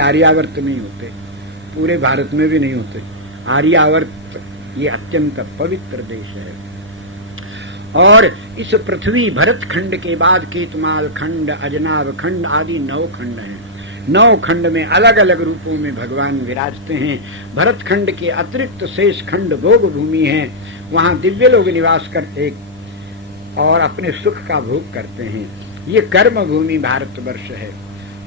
आर्यावर्त में ही होते, पूरे भारत में भी नहीं होते। आर्यावर्त ये अत्यंत पवित्र देश है। और इस पृथ्वी भरत खंड के बाद केतमाल खंड, अजनाब खंड आदि 9 खंड हैं। 9 खंड में अलग अलग रूपों में भगवान विराजते हैं। भरत खंड के अतिरिक्त शेष खंड भोग भूमि है, वहां दिव्य लोग निवास करते और अपने सुख का भोग करते हैं। ये कर्म भूमि भारतवर्ष है।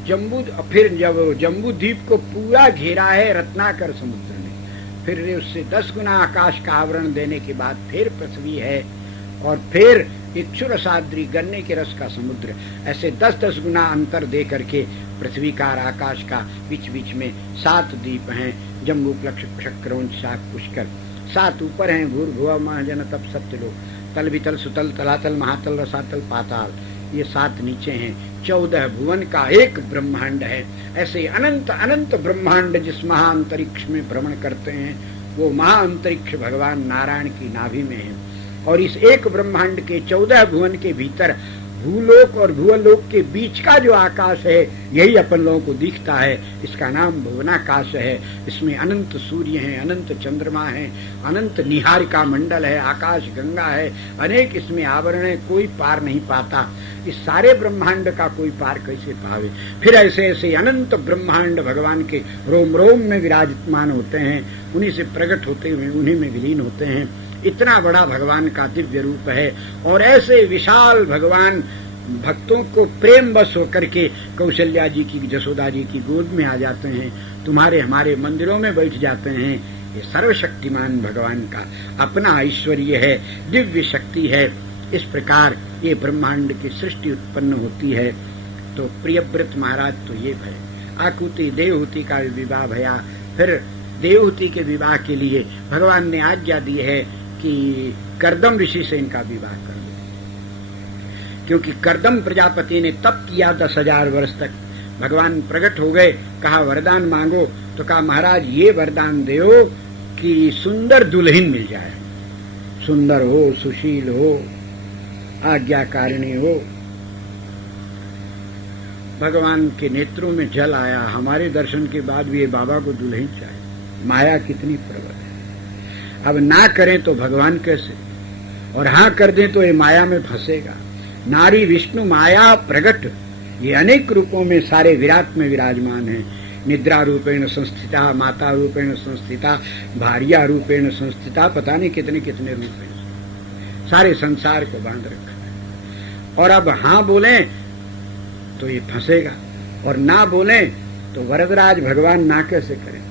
फिर जब जम्बू द्वीप को पूरा घेरा है रत्नाकर समुद्र ने, फिर उससे 10 गुना आकाश का आवरण देने के बाद फिर पृथ्वी है, और फिर इक्षुरसाद्री गन्ने के रस का समुद्र, ऐसे 10-10 गुना अंतर दे करके पृथ्वी का और आकाश का बीच बीच में 7 द्वीप हैं। जम्बू प्लक्ष शक्रौंच शाक पुष्कर। 7 ऊपर हैं, भूर्भुवः महाजन तप सत्यलोक, तल वितल सुतल तलातल महातल रसातल पाताल। ये 7 नीचे हैं। 14 भुवन का एक ब्रह्मांड है। ऐसे अनंत अनंत ब्रह्मांड जिस महाअंतरिक्ष में भ्रमण करते हैं, वो महाअंतरिक्ष भगवान नारायण की नाभि में है। और इस एक ब्रह्मांड के 14 भुवन के भीतर भूलोक और भुवलोक के बीच का जो आकाश है, यही अपन लोगों को दिखता है। इसका नाम भुवनाकाश है। इसमें अनंत सूर्य हैं, अनंत चंद्रमा हैं, अनंत निहारिका मंडल है, आकाश गंगा है, अनेक इसमें आवरण है, कोई पार नहीं पाता। इस सारे ब्रह्मांड का कोई पार कैसे पावे। फिर ऐसे ऐसे अनंत ब्रह्मांड भगवान के रोम रोम में विराजमान होते हैं, उन्हीं से प्रकट होते हुए उन्हीं में विलीन होते हैं। इतना बड़ा भगवान का दिव्य रूप है। और ऐसे विशाल भगवान भक्तों को प्रेम बस होकर के कौशल्या जी की, जसोदा जी की गोद में आ जाते हैं, तुम्हारे हमारे मंदिरों में बैठ जाते हैं। ये सर्वशक्तिमान भगवान का अपना ऐश्वर्य है, दिव्य शक्ति है। इस प्रकार ये ब्रह्मांड की सृष्टि उत्पन्न होती है। तो प्रियव्रत महाराज तो ये भय आकुति देवहूति का विवाह भया। फिर देवहूति के विवाह के लिए भगवान ने आज्ञा दी है कि कर्दम ऋषि से इनका विवाह कर दो, क्योंकि कर्दम प्रजापति ने तप किया 10,000 वर्ष तक। भगवान प्रकट हो गए, कहा वरदान मांगो, तो कहा महाराज ये वरदान दो कि सुंदर दुल्हन मिल जाए, सुंदर हो, सुशील हो, आज्ञाकारिणी हो। भगवान के नेत्रों में जल आया। हमारे दर्शन के बाद भी ये बाबा को दुल्हन चाहिए। माया कितनी प्रबल है। अब ना करें तो भगवान कैसे, और हाँ कर दें तो ये माया में फंसेगा। नारी विष्णु माया प्रगट, ये अनेक रूपों में सारे विराट में विराजमान है। निद्रा रूपेण संस्थिता, माता रूपेण संस्थिता, भार्या रूपेण संस्थिता, पता नहीं कितने कितने रूपेण सारे संसार को बांध रखा है। और अब हाँ बोले तो ये फंसेगा, और ना बोले तो वरदराज भगवान ना कैसे करें।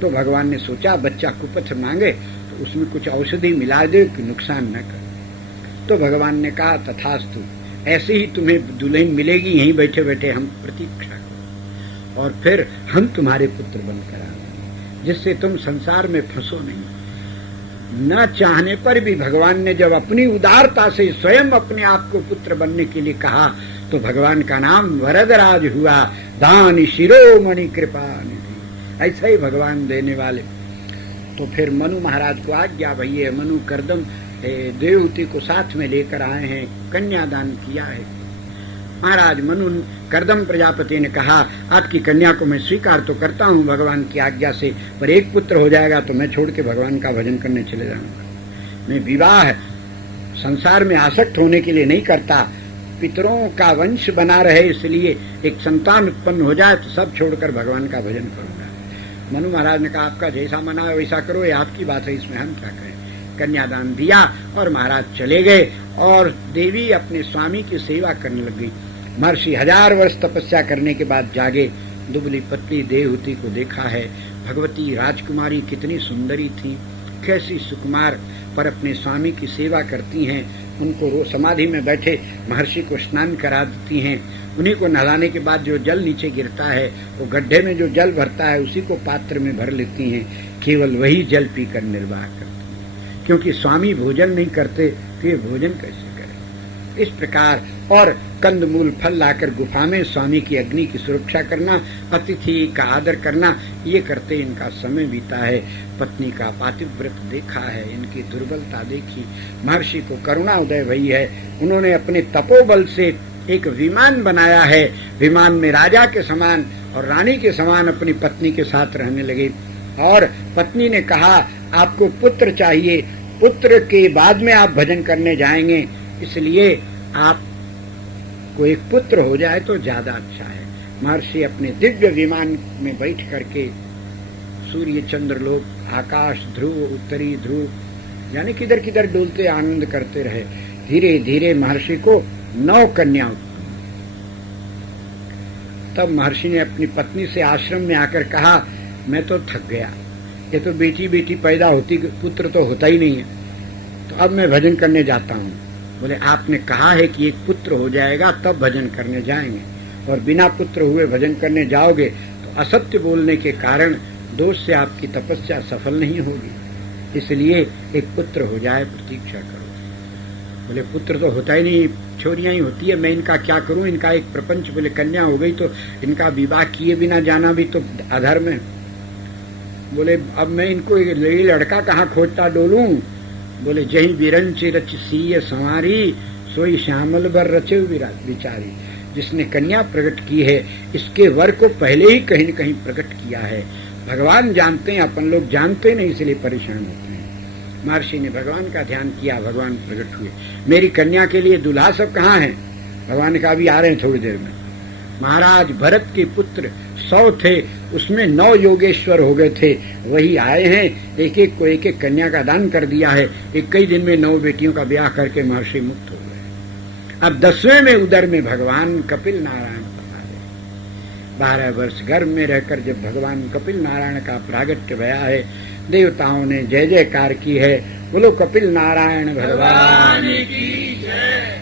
तो भगवान ने सोचा बच्चा कुपथ मांगे तो उसमें कुछ औषधि मिला दे कि नुकसान न करे। तो भगवान ने कहा तथास्तु, ऐसे ही तुम्हें दुल्हन मिलेगी, यहीं बैठे बैठे हम प्रतीक्षा करो, और फिर हम तुम्हारे पुत्र बनकर आएंगे, जिससे तुम संसार में फंसो नहीं। न चाहने पर भी भगवान ने जब अपनी उदारता से स्वयं अपने आप को पुत्र बनने के लिए कहा, तो भगवान का नाम वरदराज हुआ, दान शिरोमणि कृपा निधि। ऐसा ही भगवान देने वाले। तो फिर मनु महाराज को आज्ञा भई, मनु कर्दम देवहूति को साथ में लेकर आए हैं, कन्यादान किया है। महाराज मनु कर्दम प्रजापति ने कहा आपकी कन्या को मैं स्वीकार तो करता हूँ भगवान की आज्ञा से, पर एक पुत्र हो जाएगा तो मैं छोड़ के भगवान का भजन करने चले जाऊंगा। मैं विवाह संसार में आसक्त होने के लिए नहीं करता, पितरों का वंश बना रहे इसलिए एक संतान उत्पन्न हो जाए तो सब छोड़कर भगवान का भजन करूंगा। मनु महाराज ने कहा आपका जैसा मना है वैसा करो, ये आपकी बात है, इसमें हम क्या करें। कन्यादान दिया और महाराज चले गए, और देवी अपने स्वामी की सेवा करने लग गई। महर्षि 1000 वर्ष तपस्या करने के बाद जागे, दुबली पतली देवहूति को देखा है। भगवती राजकुमारी कितनी सुंदरी थी, कैसी सुकुमार, पर अपने स्वामी की सेवा करती हैं। उनको रोज समाधि में बैठे महर्षि को स्नान करा देती हैं। उन्हीं को नहलाने के बाद जो जल नीचे गिरता है, वो गड्ढे में जो जल भरता है उसी को पात्र में भर लेती हैं। केवल वही जल पीकर निर्वाह करती हैं, क्योंकि स्वामी भोजन नहीं करते तो ये भोजन कैसे करें। इस प्रकार और कंदमूल फल लाकर गुफा में स्वामी की अग्नि की सुरक्षा करना, अतिथि का आदर करना, ये करते इनका समय बीता है। पत्नी का पातिव्रत देखा है, इनकी दुर्बलता देखी, महर्षि को करुणा उदय हुई है। उन्होंने अपने तपोबल से एक विमान बनाया है, विमान में राजा के समान और रानी के समान अपनी पत्नी के साथ रहने लगे। और पत्नी ने कहा आपको पुत्र चाहिए, पुत्र के बाद में आप भजन करने जाएंगे, इसलिए आपको एक पुत्र हो जाए तो ज्यादा अच्छा है। महर्षि अपने दिव्य विमान में बैठ करके सूर्य चंद्र लोक, आकाश, ध्रुव, उत्तरी ध्रुव यानी किधर किधर डोलते आनंद करते रहे। धीरे धीरे महर्षि को 9 कन्या उत्पन्न। तब महर्षि ने अपनी पत्नी से आश्रम में आकर कहा मैं तो थक गया, ये तो बेटी बेटी पैदा होती, पुत्र तो होता ही नहीं है, तो अब मैं भजन करने जाता हूँ। बोले आपने कहा है कि एक पुत्र हो जाएगा तब भजन करने जाएंगे, और बिना पुत्र हुए भजन करने जाओगे तो असत्य बोलने के कारण दोष से आपकी तपस्या सफल नहीं होगी, इसलिए एक पुत्र हो जाए प्रतीक्षा करो। बोले पुत्र तो होता ही नहीं, छोरियां ही होती है, मैं इनका क्या करूं, इनका एक प्रपंच। बोले कन्या हो गई तो इनका विवाह किए बिना जाना भी तो अधर्म है। बोले अब मैं इनको ये लड़का कहाँ खोजता डोलूं। बोले जही विरंच रच सीय संवारी, सोई श्यामल बर रचे विचारी। जिसने कन्या प्रकट की है इसके वर को पहले ही कहीं न कहीं प्रकट किया है। भगवान जानते हैं, अपन लोग जानते नहीं, इसलिए परेशान होते हैं। महर्षि ने भगवान का ध्यान किया, भगवान प्रकट हुए। मेरी कन्या के लिए दूल्हा सब कहाँ हैं? भगवान ने कहा अभी आ रहे हैं थोड़ी देर में। महाराज भरत के पुत्र 100 थे, उसमें 9 योगेश्वर हो गए थे, वही आए हैं। एक एक को एक एक कन्या का दान कर दिया है। 21 दिन में 9 बेटियों का ब्याह करके महर्षि मुक्त हो गए। अब 10वें में उदर में भगवान कपिल नारायण पधारे। 12 वर्ष गर्भ में रहकर जब भगवान कपिल नारायण का प्रागट्य भया है, देवताओं ने जय जयकार की है। बोलो कपिल नारायण भगवान की जय।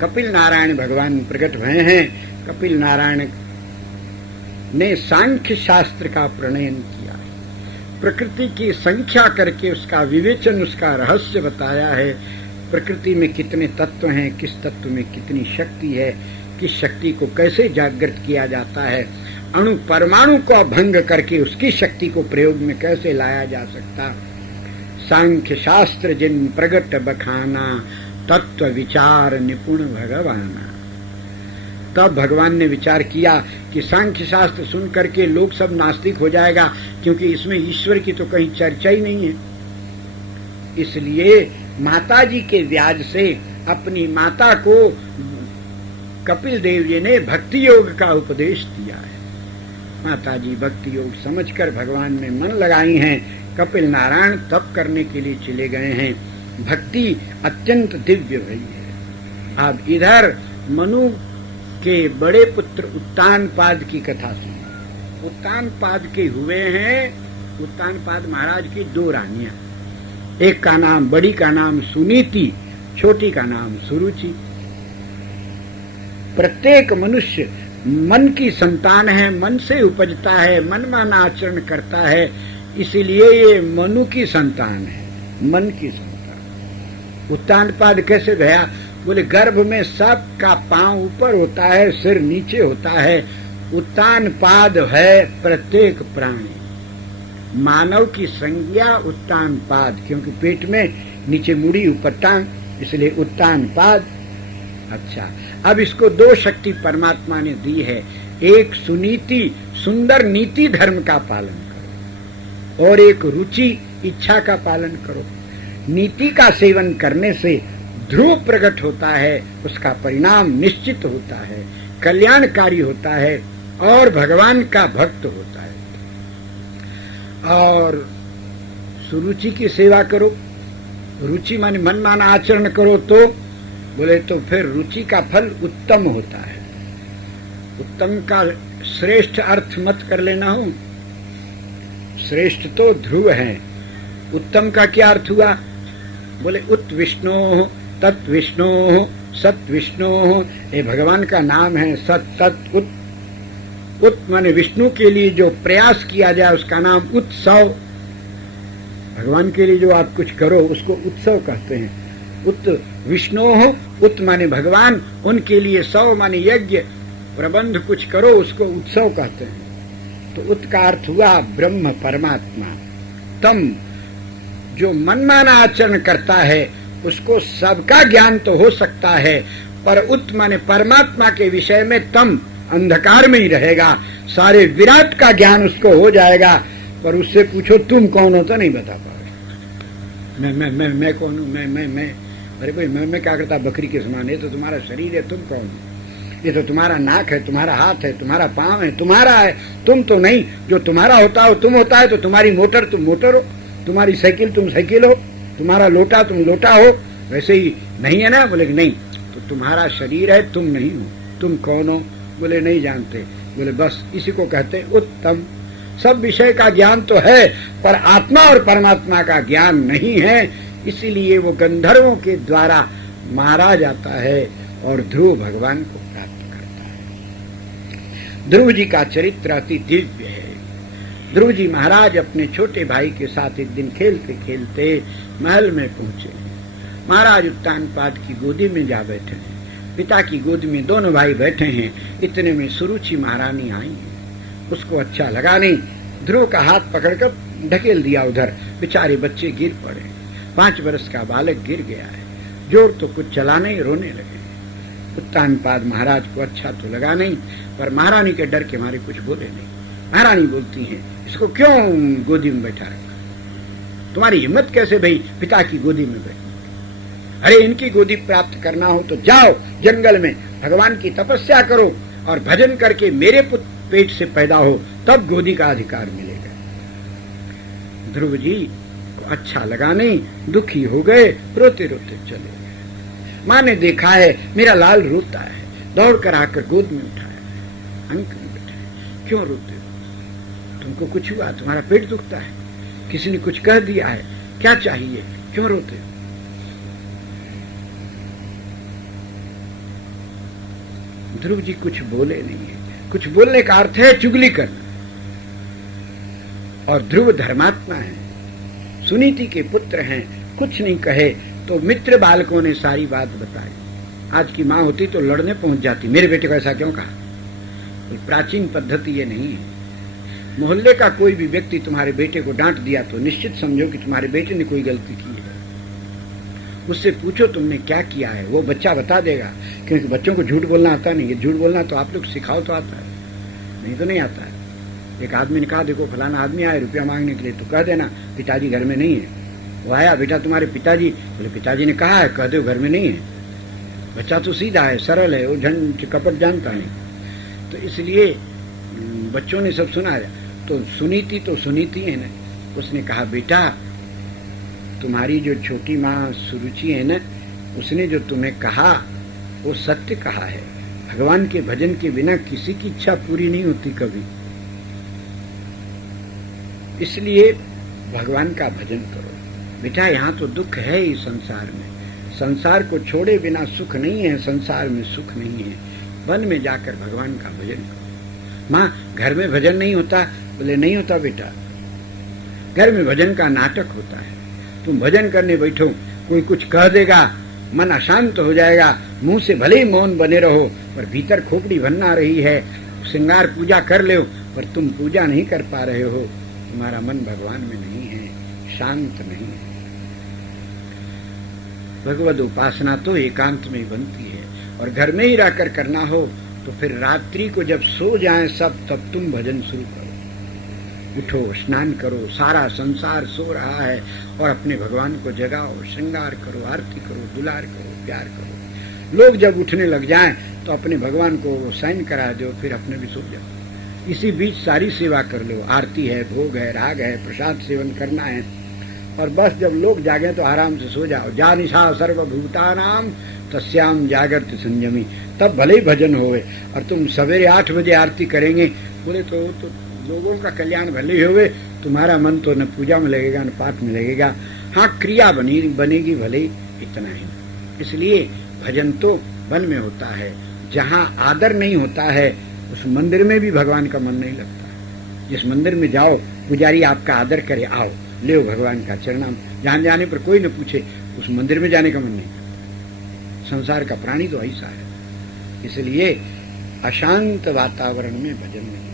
कपिल नारायण भगवान प्रकट भये हैं। कपिल नारायण ने सांख्य शास्त्र का प्रणयन किया है। प्रकृति की संख्या करके उसका विवेचन, उसका रहस्य बताया है। प्रकृति में कितने तत्व हैं, किस तत्व में कितनी शक्ति है, किस शक्ति को कैसे जागृत किया जाता है, अणु परमाणु को भंग करके उसकी शक्ति को प्रयोग में कैसे लाया जा सकता। सांख्य शास्त्र जिन प्रगट बखाना, तत्व विचार निपुण भगवाना। तब भगवान ने विचार किया कि सांख्य शास्त्र सुन करके लोग सब नास्तिक हो जाएगा, क्योंकि इसमें ईश्वर की तो कहीं चर्चा ही नहीं है। इसलिए माताजी के व्याज से अपनी माता को कपिल देव जी ने भक्ति योग का उपदेश दिया है। माताजी भक्ति योग समझकर भगवान में मन लगाई हैं। कपिल नारायण तप करने के लिए चले गए हैं। भक्ति अत्यंत दिव्य भई है। अब इधर मनु के बड़े पुत्र उत्तानपाद की कथा सुनी। उत्तानपाद के हुए हैं, उत्तानपाद महाराज की 2 रानियां, एक का नाम, बड़ी का नाम सुनीति, छोटी का नाम सुरुचि। प्रत्येक मनुष्य मन की संतान है, मन से उपजता है, मनमाना आचरण करता है, इसीलिए ये मनु की संतान है, मन की संतान। उत्तानपाद कैसे भया? बोले गर्भ में सबका पांव ऊपर होता है, सिर नीचे होता है। उत्तानपाद है प्रत्येक प्राणी। मानव की संज्ञा उत्तानपाद, क्योंकि पेट में नीचे मुड़ी ऊपर टांग, इसलिए उत्तानपाद। अच्छा, अब इसको 2 शक्ति परमात्मा ने दी है। एक सुनीति, सुंदर नीति धर्म का पालन करो, और एक रुचि, इच्छा का पालन करो। नीति का सेवन करने से ध्रुव प्रकट होता है, उसका परिणाम निश्चित होता है, कल्याणकारी होता है और भगवान का भक्त होता है। और सुरुचि की सेवा करो, रुचि माने मनमाना आचरण करो, तो बोले तो फिर रुचि का फल उत्तम होता है। उत्तम का श्रेष्ठ अर्थ मत कर लेना हो, श्रेष्ठ तो ध्रुव है। उत्तम का क्या अर्थ हुआ? बोले उत विष्णु तत् विष्णु सत विष्णु, ये भगवान का नाम है। सत तत् उत। उत माने विष्णु के लिए जो प्रयास किया जाए उसका नाम उत्सव। भगवान के लिए जो आप कुछ करो उसको उत्सव कहते हैं। उत विष्णु, उत माने भगवान, उनके लिए सौ माने यज्ञ प्रबंध कुछ करो उसको उत्सव कहते हैं। तो उत का अर्थ हुआ ब्रह्म परमात्मा। तम जो मनमाना आचरण करता है उसको सबका ज्ञान तो हो सकता है, पर उत माने परमात्मा के विषय में तम अंधकार में ही रहेगा। सारे विराट का ज्ञान उसको हो जाएगा, पर उससे पूछो तुम कौन हो तो नहीं बता पाओगे। मैं कौन हूं, मैं अरे भाई मैं क्या करता बकरी के समान, ये तो तुम्हारा शरीर है, तुम कौन हो? ये तो तुम्हारा नाक है, तुम्हारा हाथ है, तुम्हारा पांव है, तुम्हारा है, तुम तो नहीं। जो तुम्हारा होता हो तुम होता है, तो तुम्हारी मोटर तुम मोटर हो, तुम्हारी साइकिल तुम साइकिल हो, तुम्हारा लोटा तुम लोटा हो, वैसे ही नहीं है ना? बोले नहीं, तो तुम्हारा शरीर है, तुम नहीं हो। तुम कौन हो? बोले नहीं जानते। बोले बस इसी को कहते उत्तम। सब विषय का ज्ञान तो है, पर आत्मा और परमात्मा का ज्ञान नहीं है, इसीलिए वो गंधर्वों के द्वारा मारा जाता है और ध्रुव भगवान को प्राप्त करता है। ध्रुव जी का चरित्र अति दिव्य है। ध्रुव जी महाराज अपने छोटे भाई के साथ एक दिन खेलते खेलते महल में पहुंचे। महाराज उत्तानपाद की गोदी में जा बैठे हैं, पिता की गोदी में दोनों भाई बैठे हैं। इतने में सुरुचि महारानी आई है, उसको अच्छा लगा नहीं, ध्रुव का हाथ पकड़कर ढकेल दिया उधर। बेचारे बच्चे गिर पड़े, 5 वर्ष का बालक गिर गया है, जोर तो कुछ चला नहीं, रोने लगे। उत्तानपाद महाराज को अच्छा तो लगा नहीं, पर महारानी के डर के मारे कुछ बोले नहीं। महारानी बोलती हैं, इसको क्यों गोदी में बैठा रखा? तुम्हारी हिम्मत कैसे भाई पिता की गोदी में बैठने? अरे इनकी गोदी प्राप्त करना हो तो जाओ जंगल में भगवान की तपस्या करो और भजन करके मेरे पुत्र पेट से पैदा हो, तब गोदी का अधिकार मिलेगा। ध्रुव जी अच्छा लगा नहीं, दुखी हो गए, रोते रोते चले गए। माँ ने देखा है मेरा लाल रोता है, दौड़ कर आकर गोद में उठाया। अंक में बैठे, क्यों रोते हो? तुमको कुछ हुआ? तुम्हारा पेट दुखता है? किसी ने कुछ कह दिया है? क्या चाहिए? क्यों रोते हो? ध्रुव जी कुछ बोले नहीं है। कुछ बोलने का अर्थ है चुगली करना। और ध्रुव धर्मात्मा है, सुनीति के पुत्र हैं, कुछ नहीं कहे तो मित्र बालकों ने सारी बात बताई। आज की माँ होती तो लड़ने पहुंच जाती, मेरे बेटे को ऐसा क्यों कहा? कोई प्राचीन पद्धति ये नहीं है। मोहल्ले का कोई भी व्यक्ति तुम्हारे बेटे को डांट दिया तो निश्चित समझो कि तुम्हारे बेटे ने कोई गलती की है। उससे पूछो तुमने क्या किया है, वो बच्चा बता देगा, क्योंकि बच्चों को झूठ बोलना आता नहीं है। झूठ बोलना तो आप लोग सिखाओ तो आता है, नहीं तो नहीं आता है। एक आदमी ने कहा देखो फलाना आदमी आए रुपया मांगने के लिए, तो कह देना पिताजी घर में नहीं है। वो आया, बेटा तुम्हारे पिताजी? बोले पिताजी ने कहा है, कह दो घर में नहीं है। बच्चा तो सीधा है, सरल है, वो झंझट कपट जानता नहीं। तो इसलिए बच्चों ने सब सुना। तो सुनीति है ना। उसने कहा बेटा तुम्हारी जो छोटी माँ सुरुचि है ना, उसने जो तुम्हें कहा वो सत्य कहा है। भगवान के भजन के बिना किसी की इच्छा पूरी नहीं होती कभी। इसलिए भगवान का भजन करो बेटा। यहाँ तो दुख है ही संसार में, संसार को छोड़े बिना सुख नहीं है, संसार में सुख नहीं है। वन में जाकर भगवान का भजन करो। माँ घर में भजन नहीं होता? बोले नहीं होता बेटा, घर में भजन का नाटक होता है। तुम भजन करने बैठो, कोई कुछ कह देगा, मन अशांत हो जाएगा, मुंह से भले ही मौन बने रहो पर भीतर खोपड़ी भन्ना रही है। श्रृंगार पूजा कर लो पर तुम पूजा नहीं कर पा रहे हो, तुम्हारा मन भगवान में नहीं है, शांत नहीं है। भगवद उपासना तो एकांत में ही बनती है, और घर में ही रहकर करना हो तो फिर रात्रि को जब सो जाएं सब, तब तुम भजन शुरू करो। उठो, स्नान करो, सारा संसार सो रहा है और अपने भगवान को जगाओ, श्रृंगार करो, आरती करो, दुलार करो, प्यार करो। लोग जब उठने लग जाएं तो अपने भगवान को साइन करा दो, फिर अपने भी सो जाओ। इसी बीच सारी सेवा कर लो, आरती है, भोग है, राग है, प्रसाद सेवन करना है, और बस जब लोग जागे तो आराम से सो जाओ। जा निशा सर्वभूतानाम तस्याम जागृत संयमी, तब भले ही भजन होवे। और तुम सवेरे 8 बजे आरती करेंगे, बोले तो लोगों का कल्याण भले ही होवे, तुम्हारा मन तो न पूजा में लगेगा न पाठ में लगेगा। हाँ क्रिया बनेगी भले, इतना ही। इसलिए भजन तो वन में होता है। जहाँ आदर नहीं होता है उस मंदिर में भी भगवान का मन नहीं लगता। जिस मंदिर में जाओ पुजारी आपका आदर करे, आओ ले भगवान का चरणाम, जहां जाने पर कोई न पूछे, उस मंदिर में जाने का मन नहीं करता। संसार का प्राणी तो ऐसा है। इसलिए अशांत वातावरण में भजन नहीं।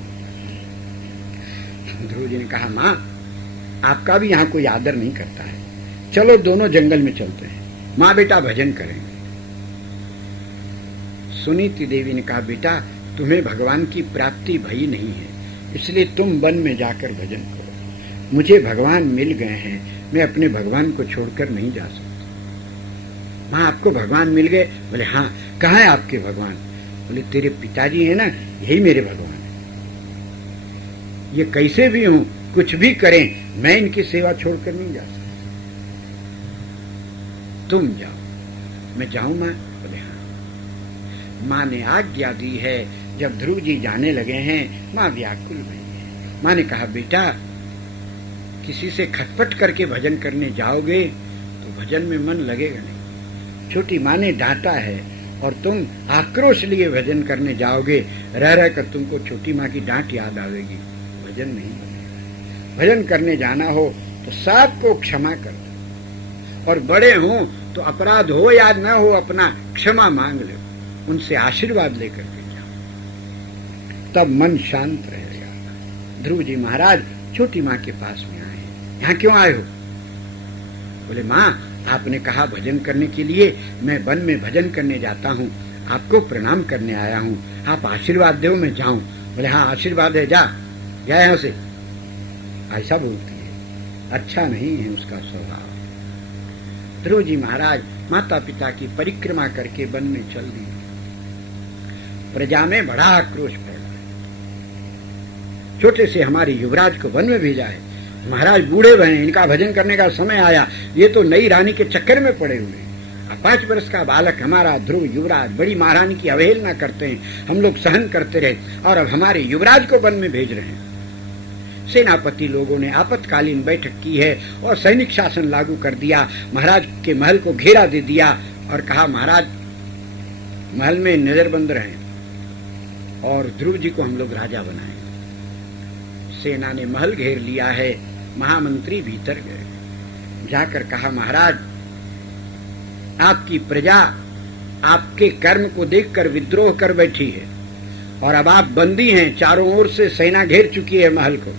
ध्रुव जी ने कहा माँ आपका भी यहाँ कोई आदर नहीं करता है, चलो दोनों जंगल में चलते हैं, माँ बेटा भजन करेंगे। सुनीति देवी ने कहा बेटा तुम्हें भगवान की प्राप्ति भई नहीं है, इसलिए तुम वन में जाकर भजन करो। मुझे भगवान मिल गए हैं, मैं अपने भगवान को छोड़कर नहीं जा सकता। माँ आपको भगवान मिल गए? बोले हाँ। कहाँ है आपके भगवान? बोले तेरे पिताजी है ना, यही मेरे भगवान है। ये कैसे भी हूं, कुछ भी करें, मैं इनकी सेवा छोड़कर नहीं जा सकता। तुम जाओ। मैं जाऊं माँ? बोले हाँ। माँ ने आज्ञा दी है। जब ध्रुव जी जाने लगे हैं, माँ व्याकुल हुई है। माँ ने कहा बेटा, किसी से खटपट करके भजन करने जाओगे तो भजन में मन लगेगा नहीं। छोटी माँ ने डांटा है और तुम आक्रोश लिए भजन करने जाओगे, रह रह कर तुमको छोटी माँ की डांट याद आवेगी, भजन नहीं बनेगा। भजन करने जाना हो तो सबको क्षमा कर दो, और बड़े हों तो अपराध हो या न हो, अपना क्षमा मांग लो, उनसे आशीर्वाद लेकर के जाओ, तब मन शांत रहेगा। ध्रुव जी महाराज छोटी माँ के पास में आए। यहाँ क्यों आए हो? बोले माँ आपने कहा भजन करने के लिए, मैं वन में भजन करने जाता हूँ, आपको प्रणाम करने आया हूँ, आप आशीर्वाद दो मैं जाऊं। बोले हाँ आशीर्वाद है, जा यहाँ से। ऐसा बोलती है, अच्छा नहीं है उसका स्वभाव। ध्रुव जी महाराज माता पिता की परिक्रमा करके वन में चल दी। प्रजा में बड़ा आक्रोश फैला। छोटे से हमारे युवराज को वन में भेजा है, महाराज बूढ़े भले, इनका भजन करने का समय आया, ये तो नई रानी के चक्कर में पड़े हुए हैं। 5 वर्ष का बालक हमारा ध्रुव युवराज बड़ी महारानी की अवहेलना करते हैं, हम लोग सहन करते रहे, और अब हमारे युवराज को वन में भेज रहे हैं। सेनापति लोगों ने आपातकालीन बैठक की है और सैनिक शासन लागू कर दिया। महाराज के महल को घेरा दे दिया और कहा महाराज महल में नजरबंद रहें और ध्रुव जी को हम लोग राजा बनाएं। सेना ने महल घेर लिया है। महामंत्री भीतर गए, जाकर कहा महाराज आपकी प्रजा आपके कर्म को देखकर विद्रोह कर बैठी है और अब आप बंदी हैं, चारों ओर से सेना घेर चुकी है महल को।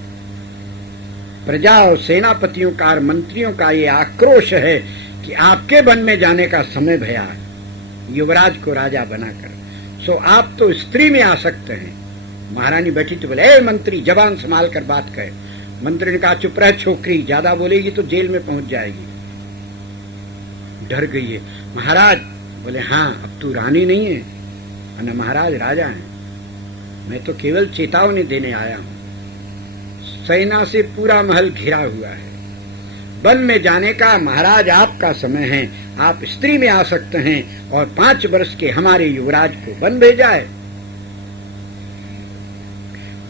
प्रजा और सेनापतियों का और मंत्रियों का ये आक्रोश है कि आपके वन में जाने का समय भया है, युवराज को राजा बनाकर, सो आप तो स्त्री में आ सकते हैं। महारानी बैठी तो बोले, ए मंत्री जबान संभाल कर बात कहे। मंत्री ने कहा चुप रह छोकरी, ज्यादा बोलेगी तो जेल में पहुंच जाएगी। डर गई है। महाराज बोले हाँ अब तू रानी नहीं है, न महाराज राजा है, मैं तो केवल चेतावनी देने आया हूं। सेना से पूरा महल घिरा हुआ है, वन में जाने का महाराज आपका समय है, आप स्त्री में आ सकते हैं और 5 वर्ष के हमारे युवराज को वन भेजा है।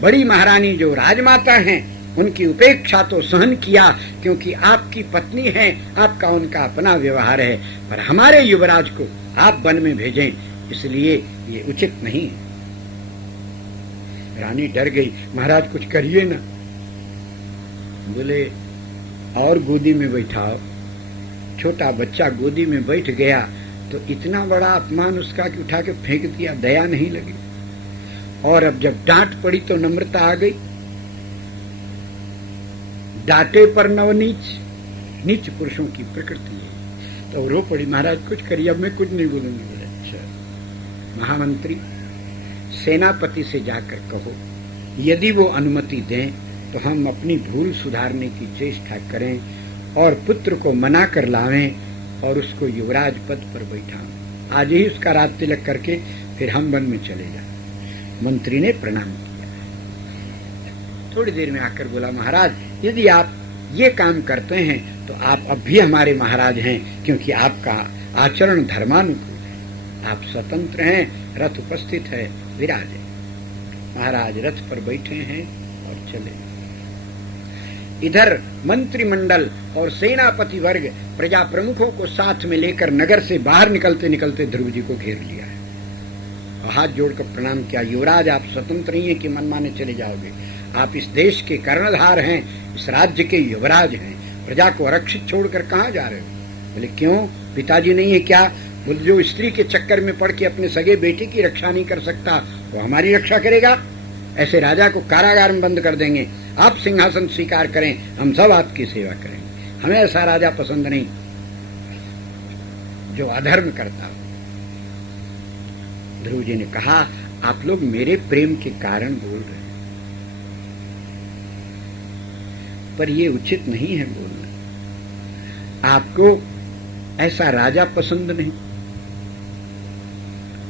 बड़ी महारानी जो राजमाता हैं उनकी उपेक्षा तो सहन किया क्योंकि आपकी पत्नी है, आपका उनका अपना व्यवहार है, पर हमारे युवराज को आप वन में भेजें, इसलिए ये उचित नहीं है। रानी डर गई, महाराज कुछ करिए ना। बोले और गोदी में बैठाओ। छोटा बच्चा गोदी में बैठ गया तो इतना बड़ा अपमान उसका कि उठा के फेंक दिया, दया नहीं लगी। और अब जब डांट पड़ी तो नम्रता आ गई। डांटे पर नवनीच, नीच पुरुषों की प्रकृति है। तो रो पड़ी, महाराज कुछ करिए, अब मैं कुछ नहीं बोलूंगी। बोले अच्छा। महामंत्री सेनापति से जाकर कहो यदि वो अनुमति दें तो हम अपनी भूल सुधारने की चेष्टा करें और पुत्र को मना कर लावें और उसको युवराज पद पर बैठाएं। आज ही उसका रात तिलक करके फिर हम वन में चले जाएं। मंत्री ने प्रणाम किया। थोड़ी देर में आकर बोला, महाराज यदि आप ये काम करते हैं तो आप अब भी हमारे महाराज हैं, क्योंकि आपका आचरण धर्मानुकूल है, आप स्वतंत्र हैं, रथ उपस्थित है, विराजे। महाराज रथ पर बैठे हैं और चले। इधर मंत्रिमंडल और सेनापति वर्ग प्रजा प्रमुखों को साथ में लेकर नगर से बाहर निकलते निकलते ध्रुव जी को घेर लिया है और हाथ जोड़कर प्रणाम किया। युवराज आप स्वतंत्र नहीं है कि मनमाने चले जाओगे, आप इस देश के कर्णधार हैं, इस राज्य के युवराज हैं, प्रजा को आरक्षित छोड़कर कहाँ जा रहे हो? बोले क्यों, पिताजी नहीं है क्या? बोले जो स्त्री के चक्कर में पड़ के अपने सगे बेटे की रक्षा नहीं कर सकता वो हमारी रक्षा करेगा? ऐसे राजा को कारागार में बंद कर देंगे। आप सिंहासन स्वीकार करें, हम सब आपकी सेवा करेंगे। हमें ऐसा राजा पसंद नहीं जो अधर्म करता हो। ध्रुव जी ने कहा आप लोग मेरे प्रेम के कारण बोल रहे हैं, पर ये उचित नहीं है बोलना। आपको ऐसा राजा पसंद नहीं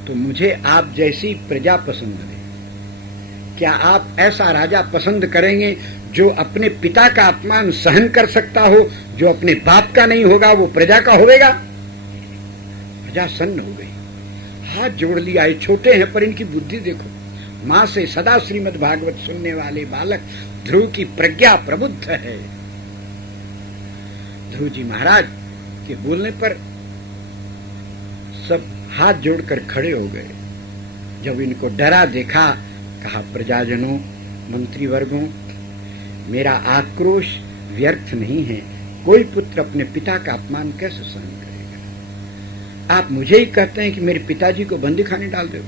तो मुझे आप जैसी प्रजा पसंद नहीं। क्या आप ऐसा राजा पसंद करेंगे जो अपने पिता का अपमान सहन कर सकता हो? जो अपने बाप का नहीं होगा वो प्रजा का होगा? प्रजा सन्न हो गई, हाथ जोड़ लिया। ये छोटे हैं पर इनकी बुद्धि देखो। मां से सदा श्रीमद् भागवत सुनने वाले बालक ध्रुव की प्रज्ञा प्रबुद्ध है। ध्रुव जी महाराज के बोलने पर सब हाथ जोड़कर खड़े हो गए। जब इनको डरा देखा, कहा प्रजाजनों, मंत्री वर्गों, मेरा आक्रोश व्यर्थ नहीं है। कोई पुत्र अपने पिता का अपमान कैसे सहन करेगा? आप मुझे ही कहते हैं कि मेरे पिताजी को बंदी खाने डाल दो।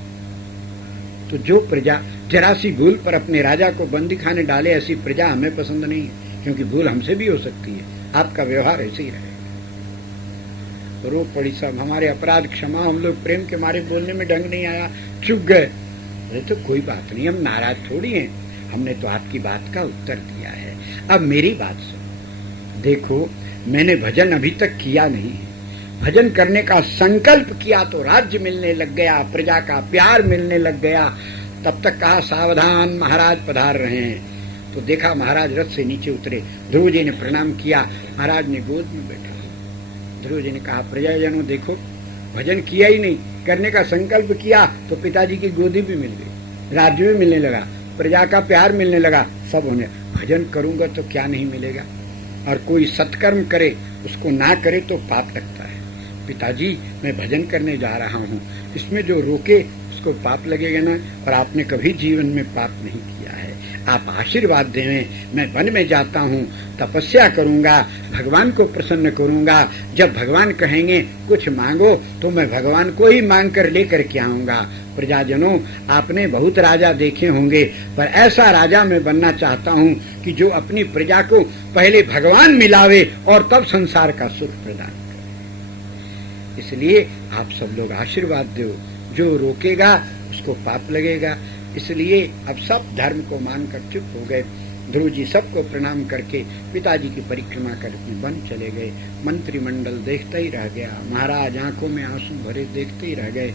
तो जो प्रजा जरा सी भूल पर अपने राजा को बंदी खाने डाले, ऐसी प्रजा हमें पसंद नहीं है, क्योंकि भूल हमसे भी हो सकती है। आपका व्यवहार ऐसे ही रहेगा। रो पड़ी सब, हमारे अपराध क्षमा, हम लोग प्रेम के मारे बोलने में ढंग नहीं आया, चुप गए। अरे तो कोई बात नहीं, हम नाराज थोड़ी हैं, हमने तो आपकी बात का उत्तर दिया है। अब मेरी बात सुनो। देखो, मैंने भजन अभी तक किया नहीं है। भजन करने का संकल्प किया तो राज्य मिलने लग गया, प्रजा का प्यार मिलने लग गया। तब तक कहा सावधान, महाराज पधार रहे हैं। तो देखा महाराज रथ से नीचे उतरे। ध्रुव जी ने प्रणाम किया, महाराज ने गोद में बैठा। ध्रुव जी ने कहा प्रजाजनों देखो, भजन किया ही नहीं, करने का संकल्प किया तो पिताजी की गोदी भी मिल गई, राज्य भी मिलने लगा, प्रजा का प्यार मिलने लगा, सब होने। भजन करूंगा तो क्या नहीं मिलेगा? और कोई सत्कर्म करे उसको ना करे तो पाप लगता है। पिताजी मैं भजन करने जा रहा हूँ, इसमें जो रोके उसको पाप लगेगा ना, और आपने कभी जीवन में पाप नहीं किया है। आप आशीर्वाद देवें, मैं वन में जाता हूँ, तपस्या करूंगा, भगवान को प्रसन्न करूंगा। जब भगवान कहेंगे कुछ मांगो तो मैं भगवान को ही मांग कर लेकर के आऊंगा। प्रजाजनों, आपने बहुत राजा देखे होंगे, पर ऐसा राजा मैं बनना चाहता हूँ कि जो अपनी प्रजा को पहले भगवान मिलावे और तब संसार का सुख प्रदान करे। इसलिए आप सब लोग आशीर्वाद दो, जो रोकेगा उसको पाप लगेगा। इसलिए अब सब धर्म को मानकर चुप हो गए। ध्रुव जी सबको प्रणाम करके पिताजी की परिक्रमा करके वन चले गए। मंत्रिमंडल देखता ही रह गया, महाराज आंखों में आंसू भरे देखते ही रह गए।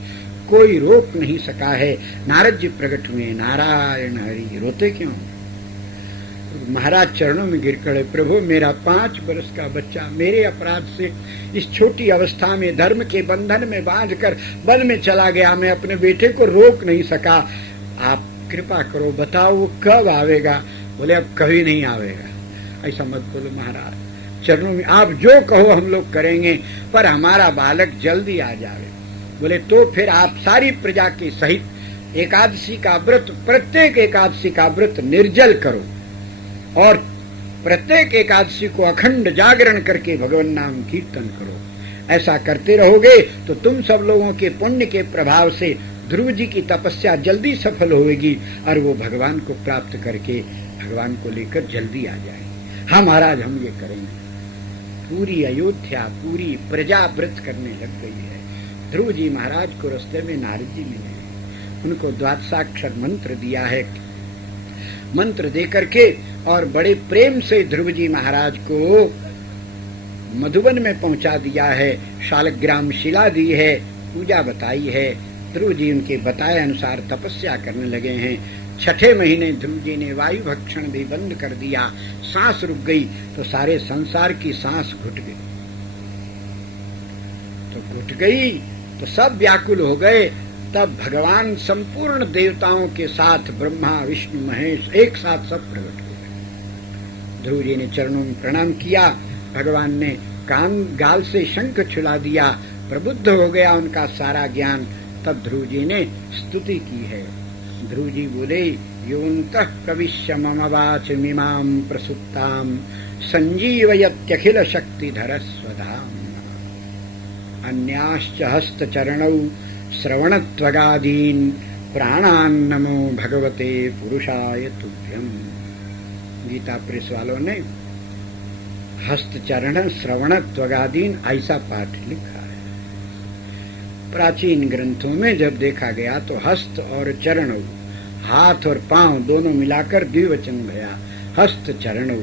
कोई रोक नहीं सका है। नारद जी प्रकट हुए, नारायण हरि, रोते क्यों? महाराज चरणों में गिर पड़े, प्रभु मेरा 5 वर्ष का बच्चा मेरे अपराध से इस छोटी अवस्था में धर्म के बंधन में बांधकर वन में चला गया, मैं अपने बेटे को रोक नहीं सका। आप कृपा करो, बताओ वो कब आवेगा? बोले अब कभी नहीं आवेगा। ऐसा मत बोलो महाराज, चरणों में आप जो कहो हम लोग करेंगे, पर हमारा बालक जल्दी आ जावे। बोले तो फिर आप सारी प्रजा के सहित एकादशी का व्रत, प्रत्येक एकादशी का व्रत निर्जल करो और प्रत्येक एकादशी को अखंड जागरण करके भगवान नाम कीर्तन करो। ऐसा करते रहोगे तो तुम सब लोगों के पुण्य के प्रभाव से ध्रुव जी की तपस्या जल्दी सफल होगी और वो भगवान को प्राप्त करके भगवान को लेकर जल्दी आ जाएंगे। हाँ महाराज, हम ये करेंगे। पूरी अयोध्या, पूरी प्रजा व्रत करने लग गई है। ध्रुव जी महाराज को रास्ते में नारद जी मिले, उनको द्वादशाक्षर मंत्र दिया है। मंत्र दे करके और बड़े प्रेम से ध्रुव जी महाराज को मधुबन में पहुंचा दिया है। शालग्राम शिला दी है, पूजा बताई है। ध्रुव जी उनके बताए अनुसार तपस्या करने लगे हैं। 6ठे महीने ध्रुव जी ने वायु भक्षण भी बंद कर दिया। सांस रुक गई तो सारे संसार की सांस घुट गई। तो घुट गई तो सब व्याकुल हो गए। तब भगवान संपूर्ण देवताओं के साथ ब्रह्मा विष्णु महेश एक साथ सब प्रकट हो गए। ध्रुव जी ने चरणों में प्रणाम किया। भगवान ने कान गाल से शंख छुला दिया, प्रबुद्ध हो गया उनका सारा ज्ञान। तब ध्रुव जी ने स्तुति की है। ध्रुव जी बोले, योऽन्तः प्रविश्य मम वाचमिमां प्रसुप्तां संजीवयत्यखिल शक्तिधर स्वधाम। अन्याश्च हस्तचरणौ श्रवणत्वगादीन् प्राणान्नमो भगवते पुरुषाय तुभ्यम्। गीता प्रेस वालों ने हस्तचरण श्रवणत्वगादीन ऐसा पाठ लिखा है। प्राचीन ग्रंथों में जब देखा गया तो हस्त और चरण, हाथ और पांव दोनों मिलाकर द्विवचन भया, हस्त चरण।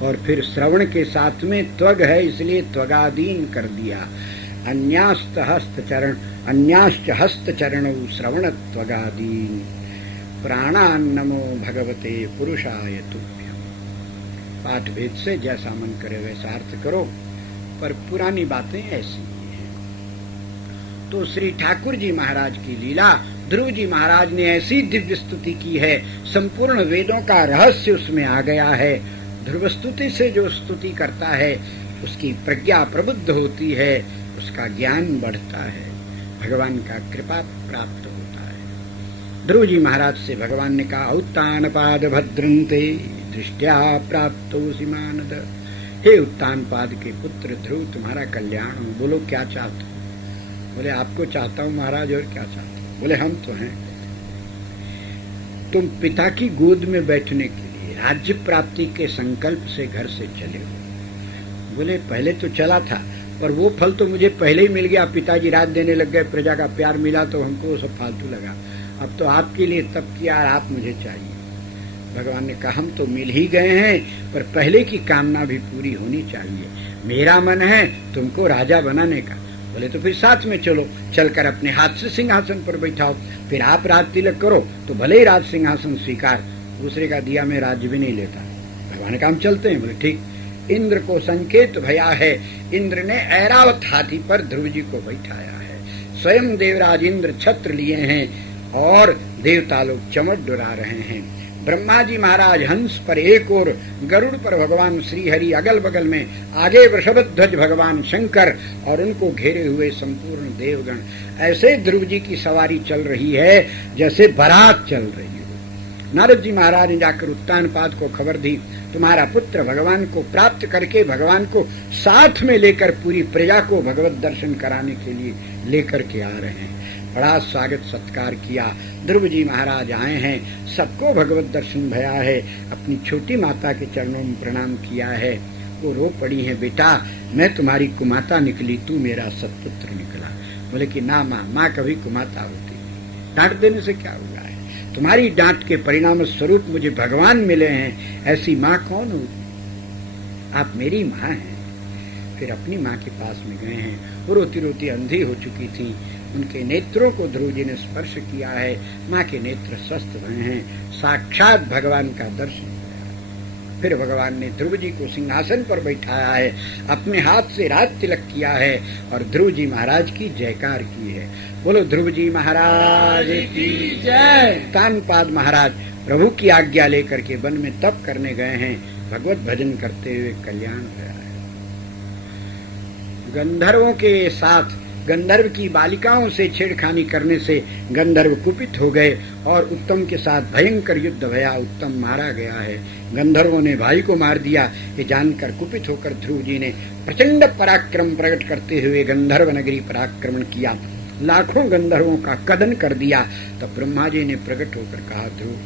और फिर श्रवण के साथ में त्वग है, इसलिए त्वगादीन कर दिया। अन्यास्त हस्त चरण, अन्याश्च हस्त चरण श्रवण त्वगादीन। प्राणान नमो भगवते पुरुषाय तुभ्यम। पाठ भेद से जैसा मन करे वैसा अर्थ करो, पर पुरानी बातें ऐसी हैं। तो श्री ठाकुर जी महाराज की लीला, ध्रुव जी महाराज ने ऐसी दिव्य स्तुति की है, संपूर्ण वेदों का रहस्य उसमें आ गया है। ध्रुव स्तुति से जो स्तुति करता है उसकी प्रज्ञा प्रबुद्ध होती है, उसका ज्ञान बढ़ता है, भगवान का कृपा प्राप्त होता है। ध्रुव जी महाराज से भगवान ने कहा, उत्तान पाद भद्रंते दृष्टिया प्राप्तोऽसि मानद। हे उत्तान पाद के पुत्र ध्रुव, तुम्हारा कल्याण हो। बोलो क्या चाहते हो? बोले आपको चाहता हूँ महाराज, और क्या चाहते हो? बोले हम तो हैं। तुम पिता की गोद में बैठने के लिए राज्य प्राप्ति के संकल्प से घर से चले हो। बोले पहले तो चला था, पर वो फल तो मुझे पहले ही मिल गया। पिताजी राज देने लग गए, प्रजा का प्यार मिला, तो हमको वो सब फालतू लगा। अब तो आपके लिए तप किया और आप मुझे चाहिए। भगवान ने कहा, हम तो मिल ही गए हैं, पर पहले की कामना भी पूरी होनी चाहिए। मेरा मन है तुमको राजा बनाने का। बोले तो फिर साथ में चलो, चलकर अपने हाथ से सिंहासन पर बैठाओ, फिर आप राज तिलक करो तो भले ही राज सिंहासन स्वीकार, दूसरे का दिया मैं राज्य भी नहीं लेता। भगवान का हम चलते हैं। बोले ठीक। इंद्र को संकेत भया है, इंद्र ने ऐरावत हाथी पर ध्रुव जी को बैठाया है। स्वयं देवराज इंद्र छत्र लिए हैं और देवता लोग चमट डुरा रहे हैं। ब्रह्मा जी महाराज हंस पर एक ओर, गरुड़ पर भगवान श्रीहरि, अगल बगल में आगे वृषभध्वज भगवान शंकर और उनको घेरे हुए संपूर्ण देवगण। ऐसे ध्रुव जी की सवारी चल रही है जैसे बारात चल रही हो। नारद जी महाराज ने जाकर उत्तानपाद को खबर दी, तुम्हारा पुत्र भगवान को प्राप्त करके भगवान को साथ में लेकर पूरी प्रजा को भगवत दर्शन कराने के लिए लेकर के आ रहे हैं। बड़ा स्वागत सत्कार किया। ध्रुव जी महाराज आए हैं, सबको भगवत दर्शन भया है। अपनी छोटी माता के चरणों में प्रणाम किया है। वो रो पड़ी है, बेटा मैं तुम्हारी कुमाता निकली, तू मेरा सत्पुत्र निकला। बोले कि ना माँ, माँ कभी कुमाता होती नहीं, डांट देने से क्या हुआ है? तुम्हारी डांट के परिणाम स्वरूप मुझे भगवान मिले हैं, ऐसी माँ कौन होगी? आप मेरी माँ हैं। फिर अपनी माँ के पास में गए हैं। वो रोती रोती अंधी हो चुकी थी, उनके नेत्रों को ध्रुव जी ने स्पर्श किया है। माँ के नेत्र स्वस्थ हुए हैं, साक्षात भगवान का दर्शन किया। फिर भगवान ने ध्रुव जी को सिंहासन पर बैठाया है, अपने हाथ से राज तिलक किया है और ध्रुव जी महाराज की जयकार की है। बोलो ध्रुव जी महाराज की जय। उत्तानपाद महाराज प्रभु की आज्ञा लेकर के वन में तप करने गए हैं, भगवत भजन करते हुए कल्याण हुआ है। गंधर्वों के साथ, गंधर्व की बालिकाओं से छेड़खानी करने से गंधर्व कुपित हो गए और उत्तम के साथ भयंकर युद्ध भया। उत्तम मारा गया है, गंधर्वों ने भाई को मार दिया। ये जानकर कुपित होकर ध्रुव जी ने प्रचंड पराक्रम प्रकट करते हुए गंधर्व नगरी पर आक्रमण किया, लाखों गंधर्वों का कदन कर दिया। तब ब्रह्मा जी ने प्रकट होकर कहा, ध्रुव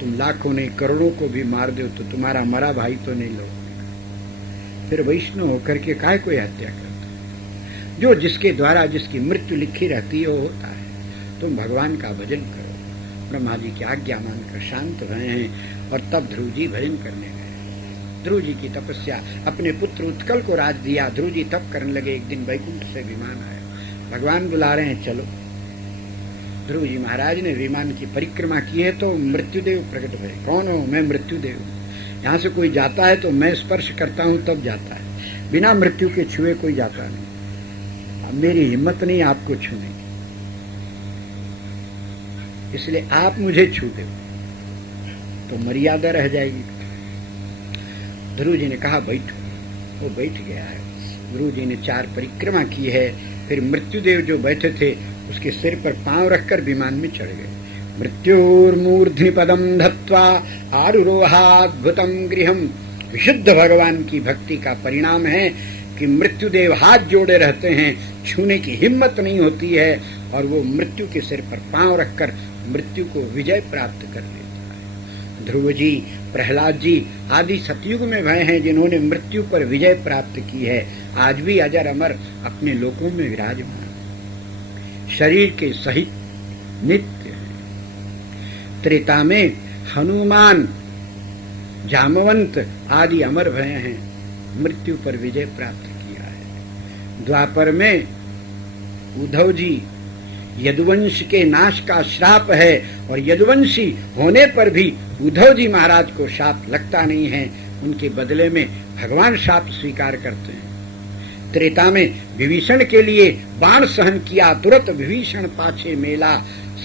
तुम लाखों नहीं करोड़ों को भी मार दो तो तुम्हारा मरा भाई तो नहीं लौटेगा। फिर वैष्णव होकर के काहे कोई हत्या करता? जो जिसके द्वारा जिसकी मृत्यु लिखी रहती है वो होता है। तुम भगवान का भजन करो। ब्रह्मा जी की आज्ञा मानकर शांत रहे हैं और तब ध्रुव जी भजन करने गए। ध्रुव जी की तपस्या, अपने पुत्र उत्कल को राज दिया। ध्रुव जी तप करने लगे। एक दिन वैकुंठ से विमान आया, भगवान बुला रहे हैं, चलो। ध्रुव जी महाराज ने विमान की परिक्रमा की है तो मृत्युदेव प्रकट हुए। कौन हो? मैं मृत्युदेव हूँ। यहाँ से कोई जाता है तो मैं स्पर्श करता हूँ तब जाता है, बिना मृत्यु के छुए कोई जाता नहीं। मेरी हिम्मत नहीं आपको छूने की, इसलिए आप मुझे छू दो तो मर्यादा रह जाएगी। ध्रुव जी ने कहा बैठो, वो बैठ गया है। ध्रुव जी ने 4 परिक्रमा की है। फिर मृत्युदेव जो बैठे थे उसके सिर पर पांव रखकर विमान में चढ़ गए। मृत्युर्मूर्ध्नि पदम धत्वा आरुरोहाद्भुतम गृहम। विशुद्ध भगवान की भक्ति का परिणाम है कि मृत्युदेव हाथ जोड़े रहते हैं, छूने की हिम्मत नहीं होती है और वो मृत्यु के सिर पर पांव रखकर मृत्यु को विजय प्राप्त कर लेता है। ध्रुव जी, प्रहलाद जी आदि सतयुग में भय हैं जिन्होंने मृत्यु पर विजय प्राप्त की है, आज भी अजर अमर अपने लोकों में विराजमान। शरीर के सहित नित्य है। त्रेता में हनुमान, जामवंत आदि अमर भय हैं, मृत्यु पर विजय प्राप्त किया है। द्वापर में उद्धव जी यदुवंश के नाश का श्राप है, और यदुवंशी होने पर भी उद्धव जी महाराज को शाप लगता नहीं है, उनके बदले में भगवान शाप स्वीकार करते हैं। त्रेता में विभीषण के लिए बाण सहन किया, तुरंत विभीषण पाछे मेला,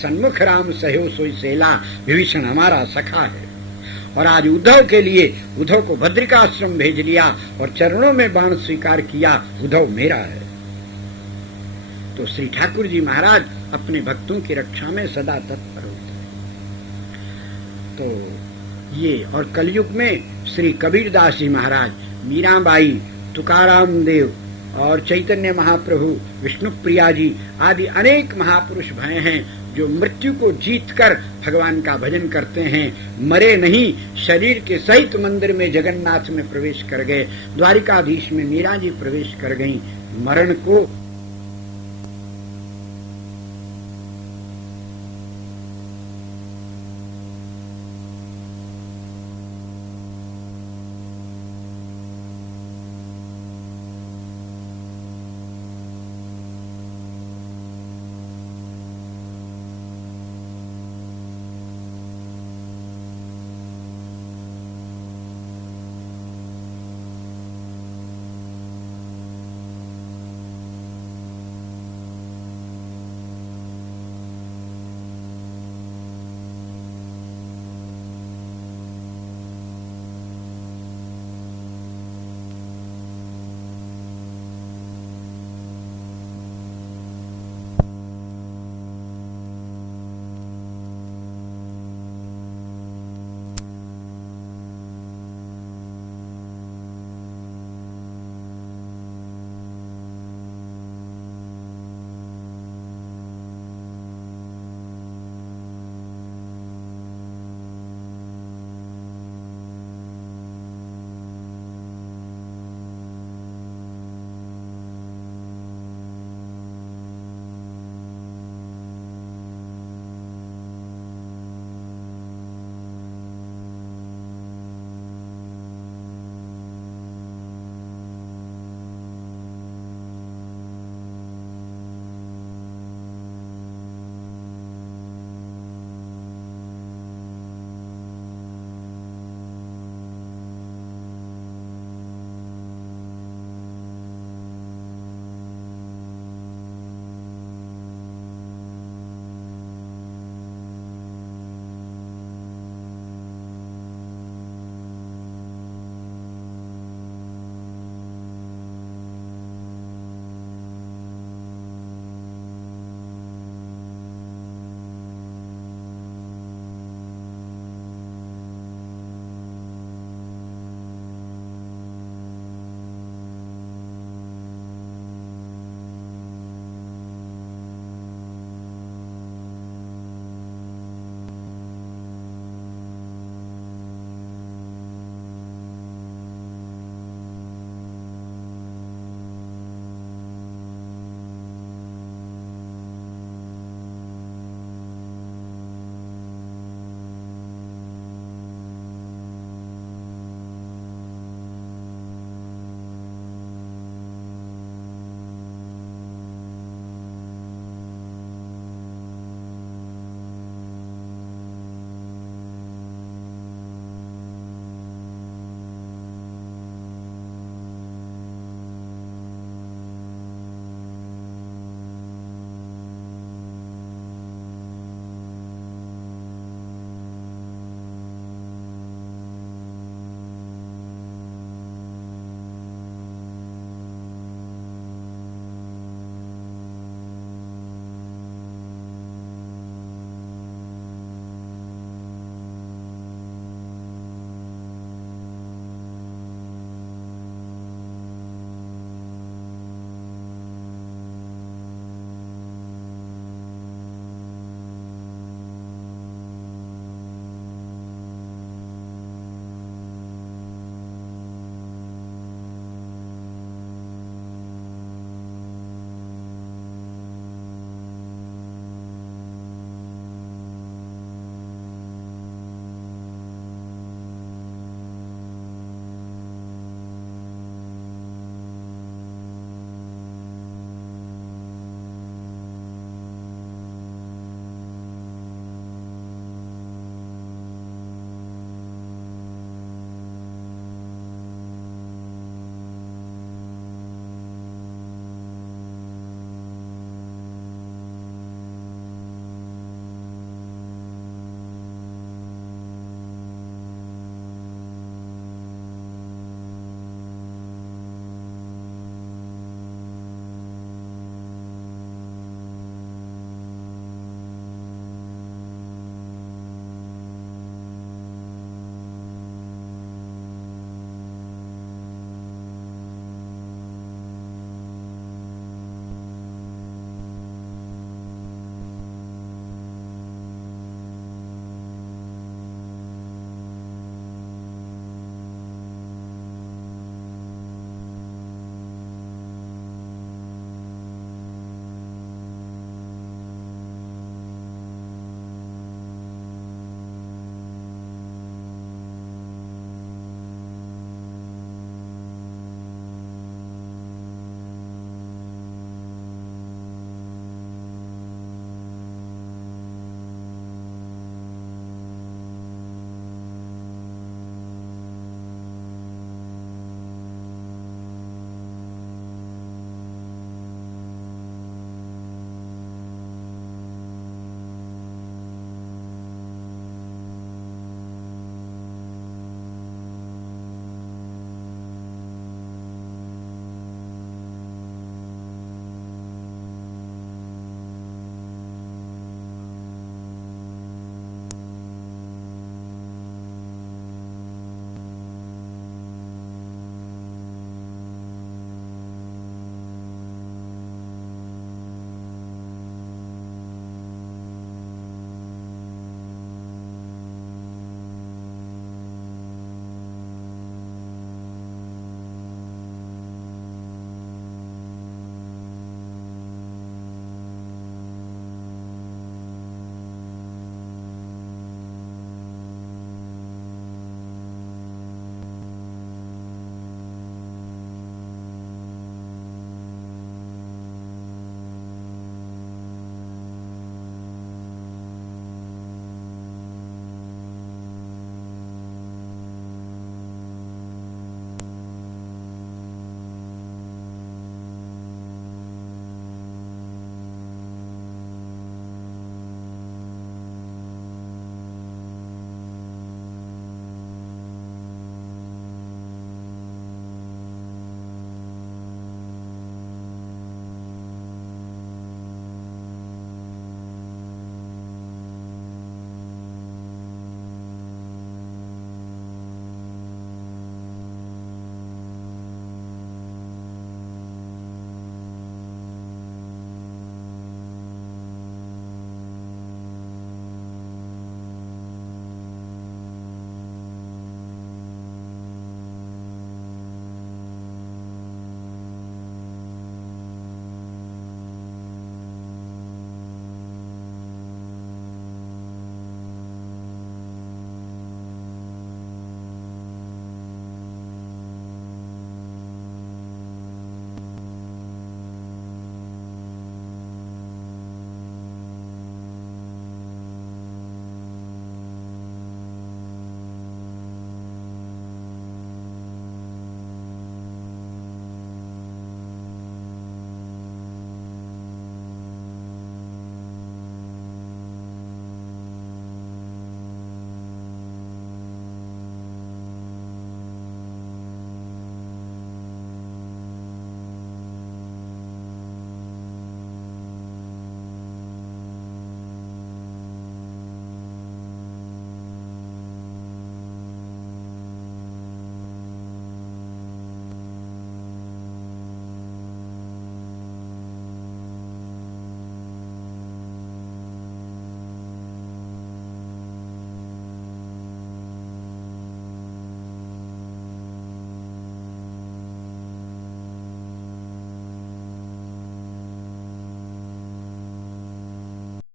सन्मुख राम सहयो सोई सेला, विभीषण हमारा सखा है। और आज उद्धव के लिए, उद्धव को बद्रिकाश्रम भेज लिया और चरणों में बाण स्वीकार किया, उद्धव मेरा है। तो श्री ठाकुर जी महाराज अपने भक्तों की रक्षा में सदा तत्पर होते हैं। तो ये, और कलयुग में श्री कबीरदास जी महाराज, मीराबाई, तुकाराम देव और चैतन्य महाप्रभु, विष्णु प्रिया जी आदि अनेक महापुरुष भय हैं जो मृत्यु को जीतकर भगवान का भजन करते हैं। मरे नहीं, शरीर के सहित मंदिर में जगन्नाथ में प्रवेश कर गए। द्वारिकाधीश में मीरा जी प्रवेश कर गईं, मरण को